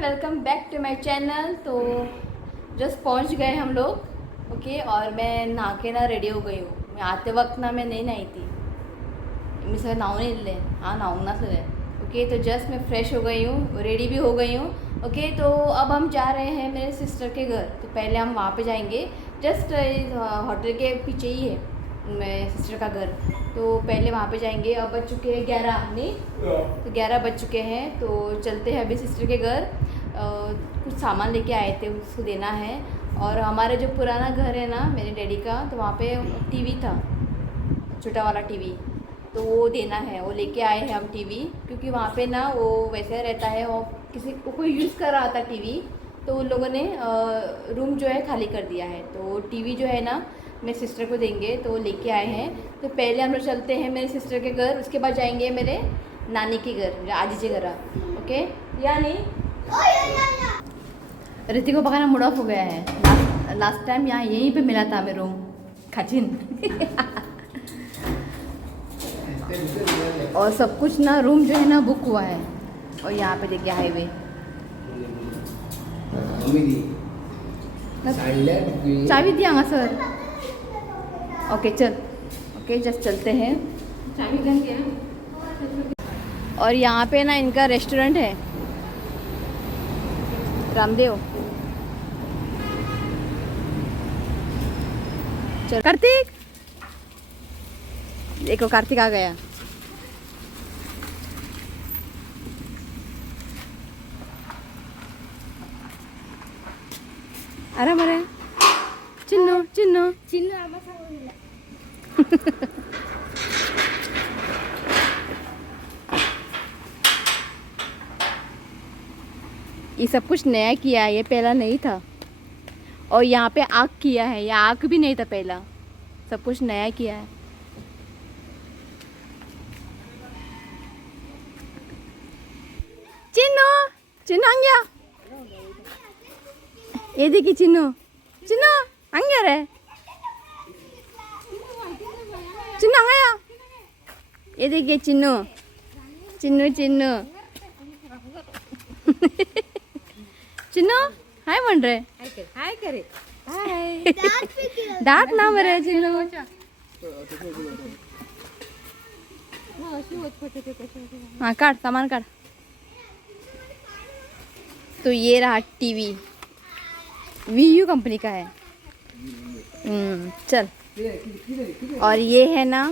Welcome back to my channel. तो just पहुंच गए हम लोग। ओके, और मैं नहा के ना रेडी हो गई हूँ। मैं आते वक्त ना मैं नहीं नहाई थी, मैं सर नहाओ नहीं ले, हाँ नहाऊंगा सर। ओके, तो जस्ट मैं फ्रेश हो गई हूँ, रेडी भी हो गई हूँ। ओके, तो अब हम जा रहे हैं मेरे सिस्टर के घर। तो पहले हम वहाँ पे जाएंगे, जस्ट होटल के पीछे ही है मेरे सिस्टर का घर। तो पहले वहाँ पे जाएंगे। अब बज चुके हैं 11, नहीं तो 11 बज चुके हैं। तो चलते हैं अभी सिस्टर के घर। कुछ सामान लेके आए थे, उसको देना है। और हमारे जो पुराना घर है ना मेरे डैडी का, तो वहाँ पे टीवी था, छोटा वाला टीवी, तो वो देना है। वो लेके आए हैं हम टीवी, क्योंकि वहाँ पे ना वो वैसे रहता है, और किसी को कोई यूज़ कर रहा था टीवी, तो उन लोगों ने रूम जो है खाली कर दिया है। तो टीवी जो है ना मेरे सिस्टर को देंगे, तो लेके आए हैं। तो पहले हम लोग चलते हैं मेरे सिस्टर के घर, उसके बाद जाएंगे मेरे नानी के घर, आजी के घर। ओके, या नहीं ऋतिक को पकाना मूड ऑफ हो गया है। लास्ट टाइम यहाँ यहीं पे मिला था हमें रूम, खचिन। और सब कुछ ना रूम जो है ना बुक हुआ है। और यहाँ पे देखिए हाईवे, चाबी दिया सर। ओके चल, ओके जस्ट चलते हैं। चाबी गन गया। और यहाँ पे ना इनका रेस्टोरेंट है, रामदेव। चल कार्तिक, देखो कार्तिक आ गया। अरे मरे चिन्नू चिन्नू चिन्नू ये सब कुछ नया किया है, ये पहला नहीं था। और यहाँ पे आग किया है, ये आग भी नहीं था पहला, सब कुछ नया किया है। चिन्नू चिन्नू आ गया, ये देखिए चिन्नू चिन्नू आ गया रे, चिन्नू आ गया। ये देखिए चिन्नू चिन्नू चिन्नू चिन्नू हाय म्हण रे, हाय करे, हाय दात ना बरे चिन्नू। हाँ काट, सामान काट। तो ये रहा टीवी, वीयू कंपनी का है। चल। और ये है ना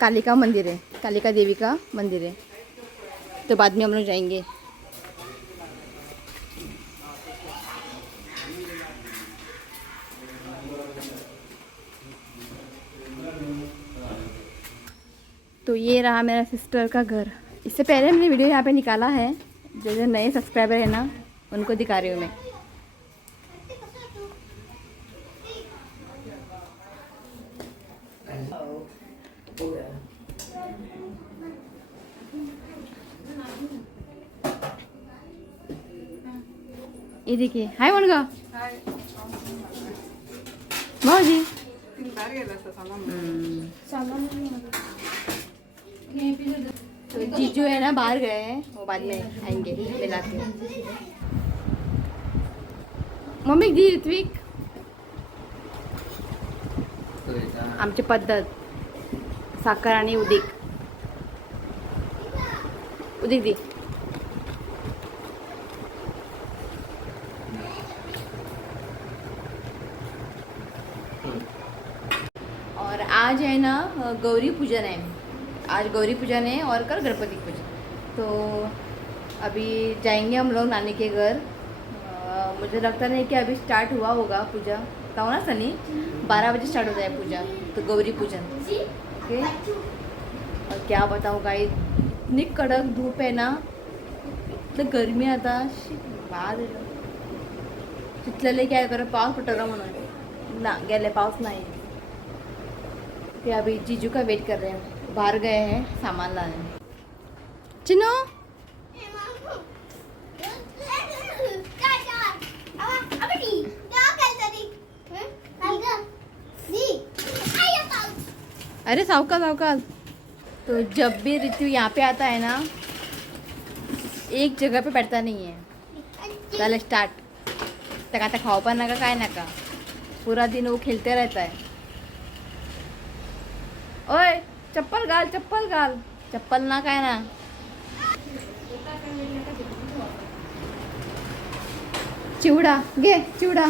कालिका मंदिर है, कालिका देवी का मंदिर है। तो बाद में हम लोग जाएंगे। तो ये रहा मेरा सिस्टर का घर। इससे पहले मैंने वीडियो यहाँ पे निकाला है, जो नए सब्सक्राइबर है ना उनको दिखा रही हूँ मैं। ये देखिए, हाय मनगा माऊजी। तो जीजू है ना बाहर गए हैं, वो बाद में आएंगे मिला के। मम्मी दी ऋत्विक, आमची पद्धत साखर आणि उदीक, उदीक दी। और आज है ना गौरी पूजन है, आज गौरी पूजन है और कल गणपति पूजन। तो अभी जाएंगे हम लोग नानी के घर। मुझे लगता नहीं कि अभी स्टार्ट हुआ होगा पूजा, बताओ ना सनी, 12 बजे स्टार्ट हो जाए पूजा, तो गौरी पूजन। ओके, और क्या बताऊँ गाइस, इतनी कड़क धूप है ना, इतनी गर्मी आता बाद तिथलेले काय कर पाऊस पडतो म्हणून ना गेले, पाऊस नाही। ते अभी जीजू का वेट कर रहे हैं, बाहर गए हैं सामान लाने। चिन्नू अरे सावकाश सावकाश। तो जब भी ऋतु यहाँ पे आता है ना, एक जगह पे बैठता नहीं है, चल स्टार्ट. तर आता खाऊ पण नका काय नका, पूरा दिन वो खेलते रहता है. ओय चप्पल घाल, चप्पल घाल. चप्पल ना काय ना. चिवडा घे, चिवडा.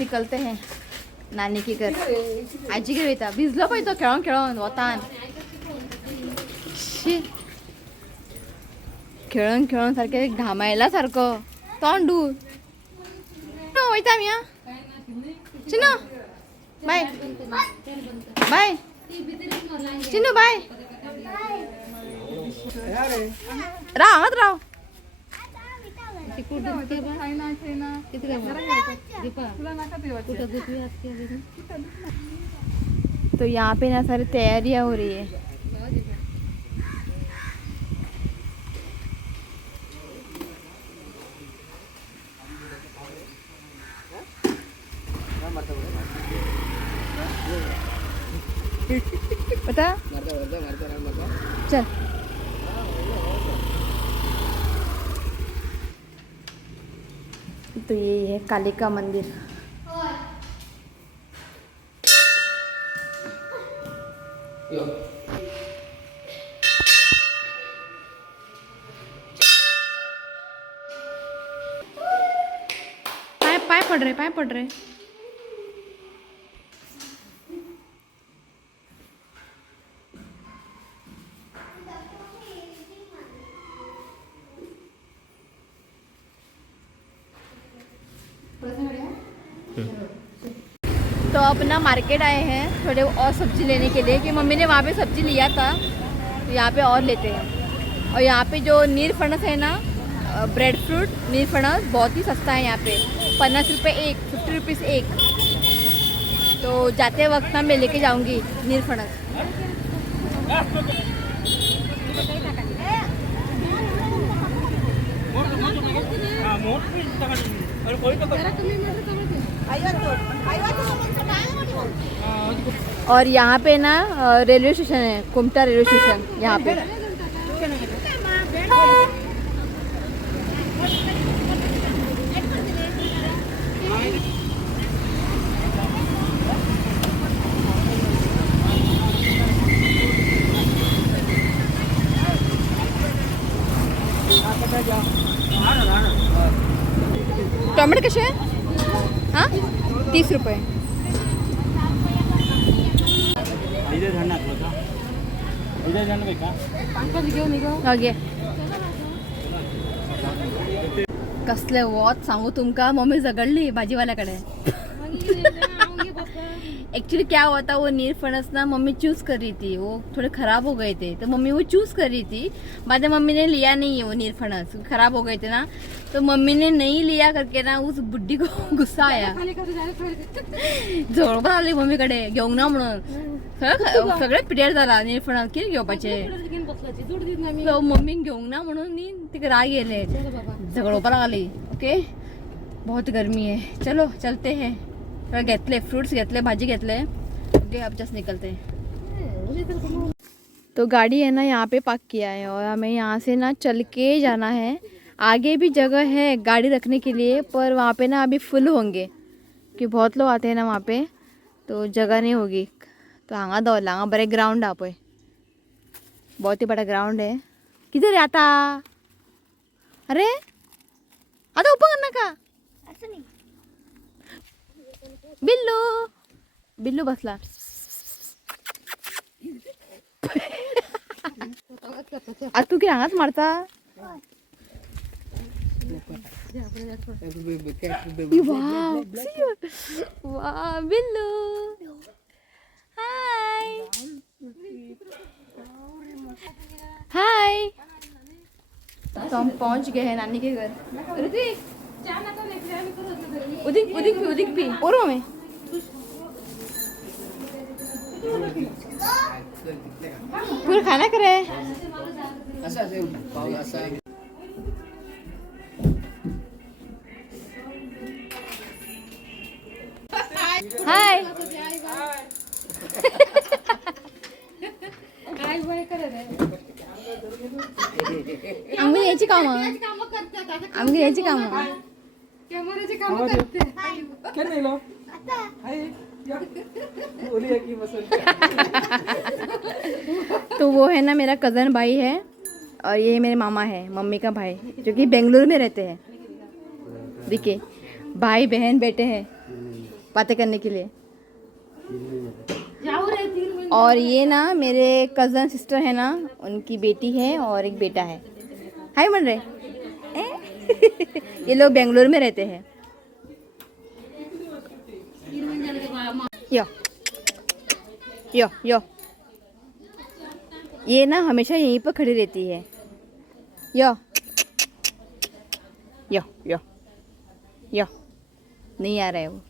निकलते हैं नानी की घर. आजी घरी येता भिजलो पाहिजे तो खेळून खेळून वतान. शी खेळून खेळून सारखे घामायला सारखं तोंड दूर. वयता मी. Chinnu bye bye. Chinnu bye. राहत राव. तो यहाँ पे ना सारी तैयारियां हो रही है. पता चल. तो ये है कालिका मंदिर. पाय पाय पड़ रहे, पाय पड़ रहे. तो अपना मार्केट आए हैं थोड़े और सब्जी लेने के लिए, कि मम्मी ने वहाँ पे सब्जी लिया था, तो यहाँ पे और लेते हैं. और यहाँ पे जो नीर फणस है ना, ब्रेड फ्रूट नीर फणस बहुत ही सस्ता है यहाँ पे. 50 रुपये एक, 50 रुपीज़ एक. तो जाते वक्त ना मैं लेके जाऊँगी नीर फणस. और यहाँ पे ना रेलवे स्टेशन है, कुमटा रेलवे स्टेशन यहाँ पे. टोमॅटो कसे आहे? हां 30 रुपये. ओके. कसले वॉच सांगू तुमका, मम्मी झगडली भाजीवाल्याकडे. एक्चुअली क्या हुआ था, वो नीर फणस ना मम्मी चूज कर रही थी, वो थोड़े खराब हो गए थे, तो मम्मी वो चूज कर रही थी. बाद में मम्मी ने लिया नहीं है वो नीर फणस, खराब हो गए थे ना, तो मम्मी ने नहीं लिया करके ना उस बुड्ढी को गुस्सा आया. जवळ आली मम्मीकडे घेऊन ना म्हणून. सगळे पिटेर झाला नीर फणस किती घेवपाचे. तो मम्मी घेऊन ना म्हणून तिकडे राग गेले, झगडोपा लागली. ओके बहुत गर्मी है. चलो चलते हैं. घेतले फ्रूट्स घेतले, भाजी घेतले. ओके अब जस्ट निकलते हैं. तो गाड़ी है ना यहाँ पे पार्क किया है, और हमें यहाँ से ना चल के जाना है. आगे भी जगह है गाड़ी रखने के लिए, पर वहाँ पे ना अभी फुल होंगे, कि बहुत लोग आते हैं ना वहाँ पे, तो जगह नहीं होगी. तो हाँगा दौड़ला, हाँ बड़े ग्राउंड आप, बहुत ही बड़ा ग्राउंड है. किधर है आता? अरे आता ऊपर करना का? ऐसा नहीं. बिल्लू बिल्लू बसला. आज तू किती हात मारता? वाह बिल्लू. हाय हाय. तो हम पहुंच गए हैं नानी के घर. उदिक उदिक भी, उदिक भी और में पूरा खाना करे. हाय आम्ही याची कामं आम्ही याची कामं कॅमेराची कामं करते. क्या नहीं लो हाय या बोलिए की बस तो वो है ना मेरा कज़न भाई है और ये मेरे मामा है मम्मी का भाई जो कि बेंगलुरु में रहते हैं. देखिए भाई बहन बेटे हैं बातें करने के लिए. और ये ना मेरे कज़न सिस्टर है ना उनकी बेटी है और एक बेटा है. हाय मन रहे ये लोग बेंगलुरु में रहते हैं. यो यो यो ये ना हमेशा यहीं पर खड़ी रहती है. यो यो यो यो नहीं आ रहा है वो.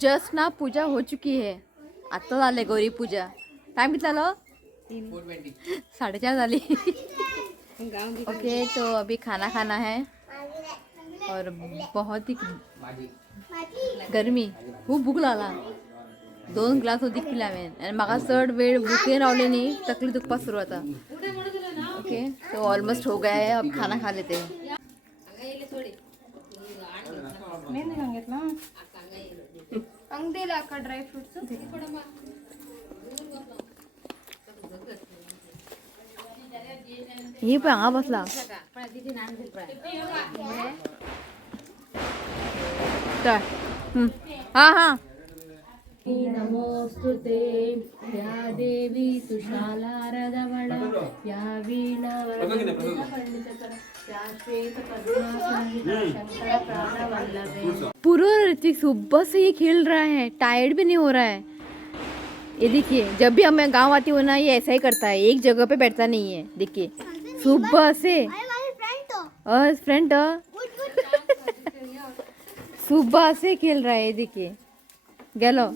जस्ट ना पूजा हो चुकी है. आता झाले गौरी पूजा. टाइम किती झालं 4:30 झाली. ओके तो अभी खाना खाना है और बहुत ही गरमी खूप भूक लागला. 2 ग्लास अधिक पिला मी आणि मग चढ वेळ भूके रावले नाही तकली दुखपा सुरू होता. ओके तो ऑलमोस्ट हो गया है. अब खाना खा लेते हैं. अंगदेला का ड्राई फ्रूट्स हे पण हा बसला तर हा हा नमोस्तुते या देवी तुषालारदवळ या वीणा पूरा ऋतिक सुबह से ही खेल रहा है. टायर्ड भी नहीं हो रहा है. ये देखिए जब भी मैं गांव आती हूँ ना ये ऐसा ही करता है. एक जगह पे बैठता नहीं है. देखिए सुबह से फ्रेंड सुबह से खेल रहा है. देखिए गेलो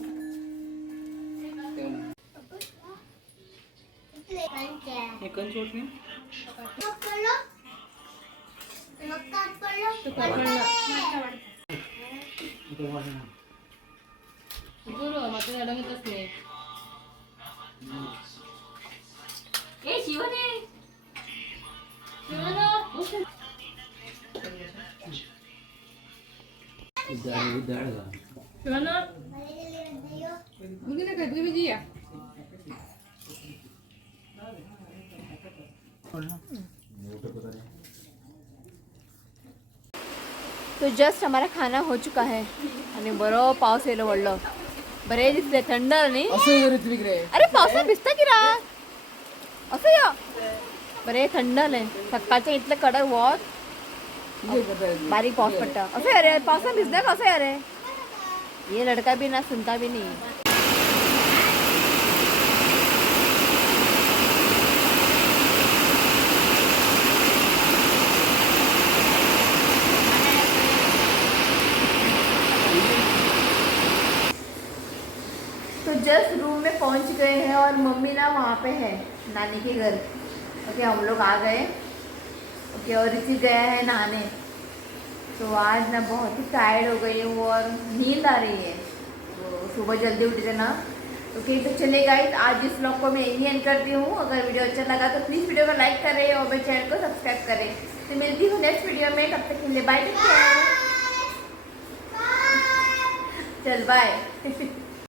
तो जस्ट हमारा खाना हो चुका है आणि बरो पाऊस येलो वडलो बरे दिसले थंड आणि अरे पावसात भिजता की रा असं या बरे थंड आले सकाळच्या इथलं कडक बहुत बारीक पाऊस पडता असं आहे रे पावसात भिजलं का असं आहे रे ये लड़का भी ना सुनता भी नहीं तो जस्ट रूम में पहुंच गए हैं और मम्मी ना वहाँ पे है नानी के घर ओके हम लोग आ गए ओके और ऋषि गया है नहाने तो आज ना बहुत ही टायर्ड हो गई हूँ और नींद आ रही है तो सुबह जल्दी उठ जाना ओके तो चले गाइस आज इस व्लॉग को मैं यही एंड करती हूँ अगर वीडियो अच्छा लगा तो प्लीज़ वीडियो को लाइक करें और मेरे चैनल को सब्सक्राइब करें तो मिलती हूँ नेक्स्ट वीडियो में तब तक के लिए बाय चल बाय